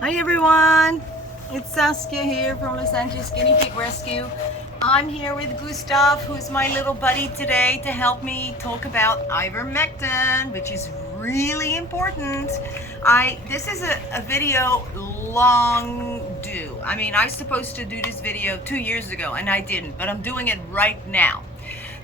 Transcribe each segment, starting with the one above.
Hi everyone, it's Saskia here from Los Angeles Guinea Pig Rescue. I'm here with Gustav, who's my little buddy today, to help me talk about ivermectin, which is really important. This is a video long due. I mean, I was supposed to do this video 2 years ago and I didn't, but I'm doing it right now.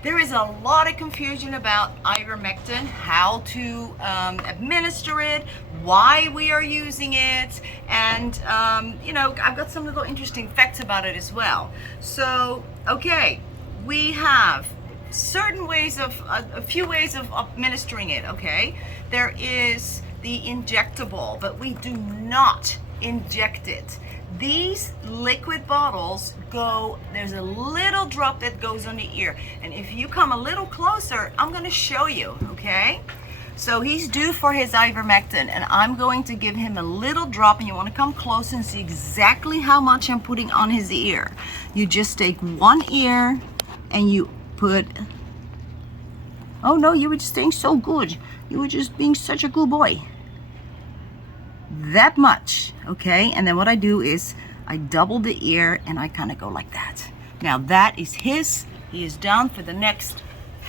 There is a lot of confusion about ivermectin, how to administer it, why we are using it, and I've got some little interesting facts about it as well. So, okay, we have certain ways of, a few ways of administering it, okay? There is the injectable, but we do not inject it. These liquid bottles there's a little drop that goes on the ear. And if you come a little closer, I'm gonna show you, okay? So he's due for his ivermectin and I'm going to give him a little drop, and you wanna come close and see exactly how much I'm putting on his ear. You just take one ear and you put, oh no, you were just staying so good. You were just being such a good boy. That much, okay? And then what I do is I double the ear and I kind of go like that. Now that is he is done for the next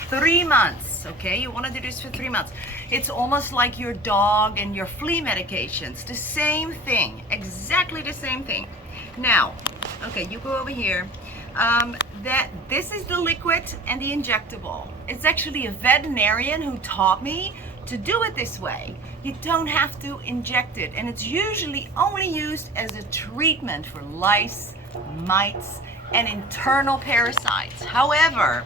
3 months, okay? You want to do this for 3 months. It's almost like your dog and your flea medications. The same thing, exactly the same thing. Now, okay, you go over here. This is the liquid and the injectable. It's actually a veterinarian who taught me to do it this way. You don't have to inject it, and it's usually only used as a treatment for lice, mites, and internal parasites. However,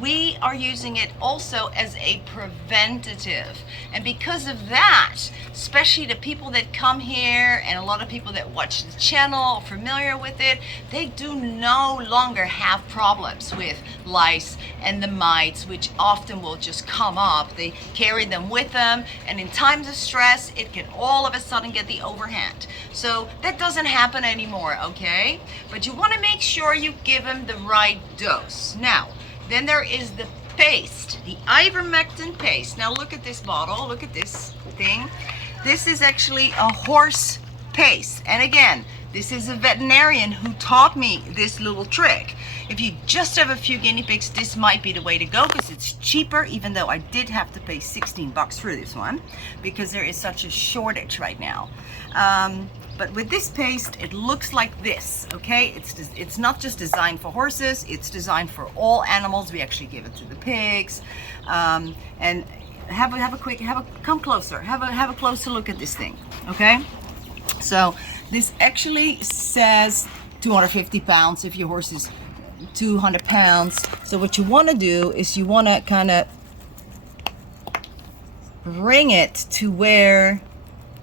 we are using it also as a preventative. And because of that, especially the people that come here and a lot of people that watch the channel are familiar with it, they do no longer have problems with lice and the mites, which often will just come up. They carry them with them, and in times of stress, it can all of a sudden get the overhand. So that doesn't happen anymore, okay? But you want to make sure you give them the right dose. Now, then there is the paste, the ivermectin paste. Now look at this bottle, look at this thing. This is actually a horse paste. And again, this is a veterinarian who taught me this little trick. If you just have a few guinea pigs, this might be the way to go because it's cheaper, even though I did have to pay 16 bucks for this one because there is such a shortage right now. But with this paste, it looks like this, okay? It's not just designed for horses, it's designed for all animals. We actually give it to the pigs. And come closer, have a closer look at this thing, okay? So this actually says 250 pounds if your horse is 200 pounds. So what you want to do is you want to kind of bring it to where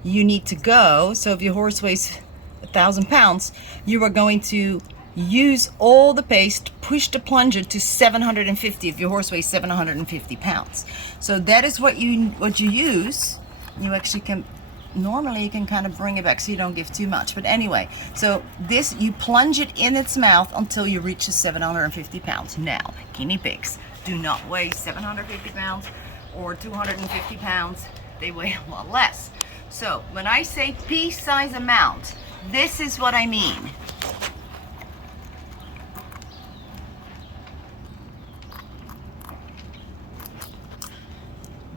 you need to go. So if your horse weighs 1,000 pounds, you are going to use all the paste, push the plunger to 750 if your horse weighs 750 pounds. So that is what you use. You actually can, normally you can kind of bring it back so you don't give too much. But anyway, so this, you plunge it in its mouth until you reach the 750 pounds. Now, guinea pigs do not weigh 750 pounds or 250 pounds. They weigh a lot less. So when I say pea-size amount, this is what I mean.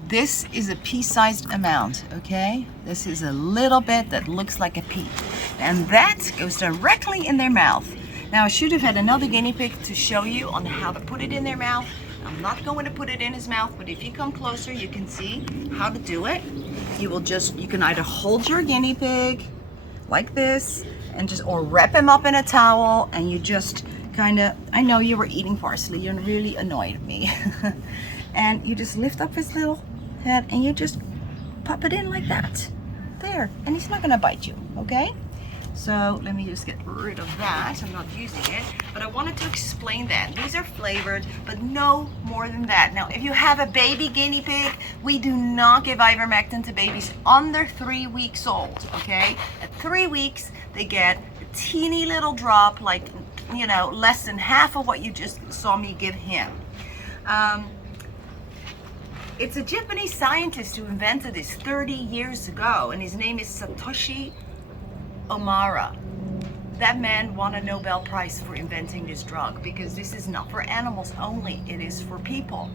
This is a pea-sized amount, okay? This is a little bit that looks like a pea. And that goes directly in their mouth. Now I should have had another guinea pig to show you on how to put it in their mouth. I'm not going to put it in his mouth, but if you come closer, you can see how to do it. You can either hold your guinea pig like this and or wrap him up in a towel, and you just kind of, I know you were eating parsley, you really annoyed me. And you just lift up his little head and you just pop it in like that. There, and he's not gonna bite you, okay? So let me just get rid of that. I'm not using it, but I wanted to explain that. These are flavored, but no more than that. Now, if you have a baby guinea pig, we do not give ivermectin to babies under 3 weeks old, okay? At 3 weeks, they get a teeny little drop, like, less than half of what you just saw me give him. It's a Japanese scientist who invented this 30 years ago, and his name is Satoshi O'Mara. That man won a Nobel Prize for inventing this drug, because this is not for animals only, it is for people.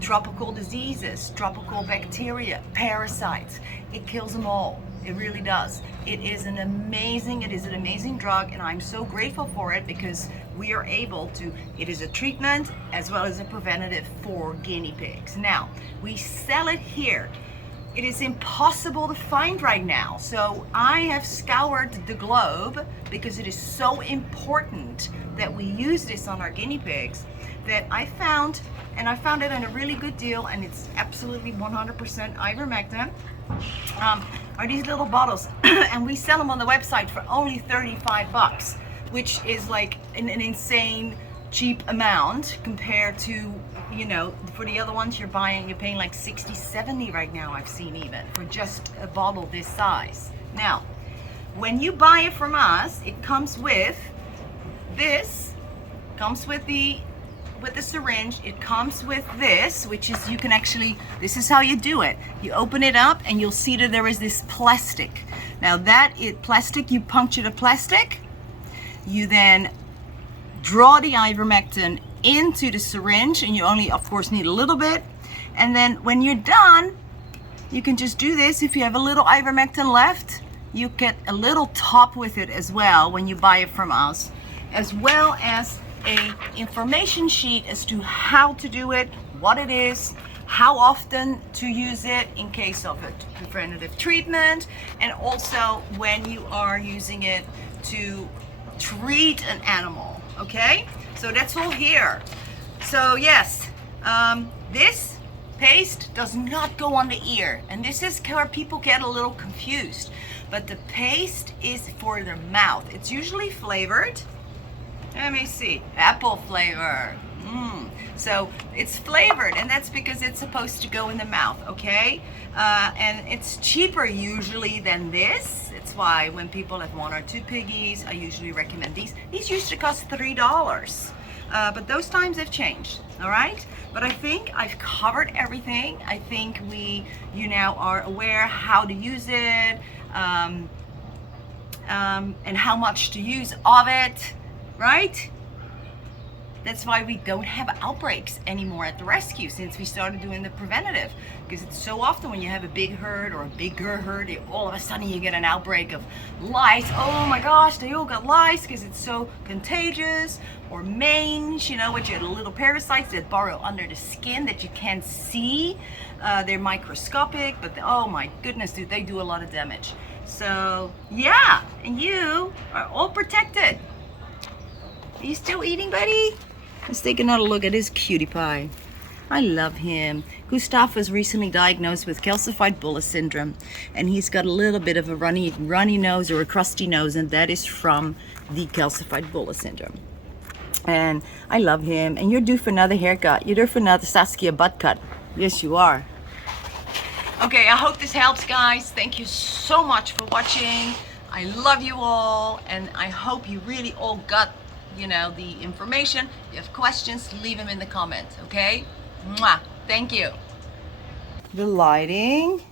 Tropical diseases, tropical bacteria, parasites, it kills them all. It really does. It is an amazing drug, and I'm so grateful for it, because we are able to, it is a treatment as well as a preventative for guinea pigs. Now, we sell it here. It is impossible to find right now. So I have scoured the globe, because it is so important that we use this on our guinea pigs, that I found it in a really good deal, and it's absolutely 100% ivermectin. Are these little bottles, and we sell them on the website for only 35 bucks, which is like an insane cheap amount compared to, you know, for the other ones you're paying like 60, 70 right now, I've seen, even for just a bottle this size. Now, when you buy it from us, it comes with this, with the syringe. It comes with this, which is, you can actually, this is how you do it. You open it up and you'll see that there is this plastic. Now plastic, you puncture the plastic, you then draw the ivermectin into the syringe, and you only, of course, need a little bit. And then when you're done, you can just do this. If you have a little ivermectin left, you get a little top with it as well when you buy it from us, as well as a information sheet as to how to do it, what it is, how often to use it in case of a preventative treatment, and also when you are using it to treat an animal. Okay, so that's all here. So yes, this paste does not go on the ear, and this is where people get a little confused. But the paste is for their mouth. It's usually flavored. Let me see, apple flavor. So it's flavored, and that's because it's supposed to go in the mouth, okay? And it's cheaper usually than this. It's why when people have 1 or 2 piggies, I usually recommend these. These used to cost $3, but those times have changed, all right? But I think I've covered everything. I think you now are aware how to use it, and how much to use of it, right? That's why we don't have outbreaks anymore at the rescue since we started doing the preventative, because it's so often when you have a big herd or a bigger herd, all of a sudden you get an outbreak of lice. Oh my gosh, they all got lice because it's so contagious. Or mange, you know, which are the little parasites that burrow under the skin that you can't see. They're microscopic, but oh my goodness, dude, they do a lot of damage. So yeah, and you are all protected. Are you still eating, buddy? Let's take another look at his cutie pie. I love him. Gustav was recently diagnosed with calcified bullous syndrome, and he's got a little bit of a runny nose or a crusty nose, and that is from the calcified bullous syndrome. And I love him. And you're due for another haircut. You're due for another Saskia butt cut. Yes, you are. Okay, I hope this helps, guys. Thank you so much for watching. I love you all, and I hope you really all got, you know, the information. If you have questions, leave them in the comments, okay? Mwah. Thank you. The lighting.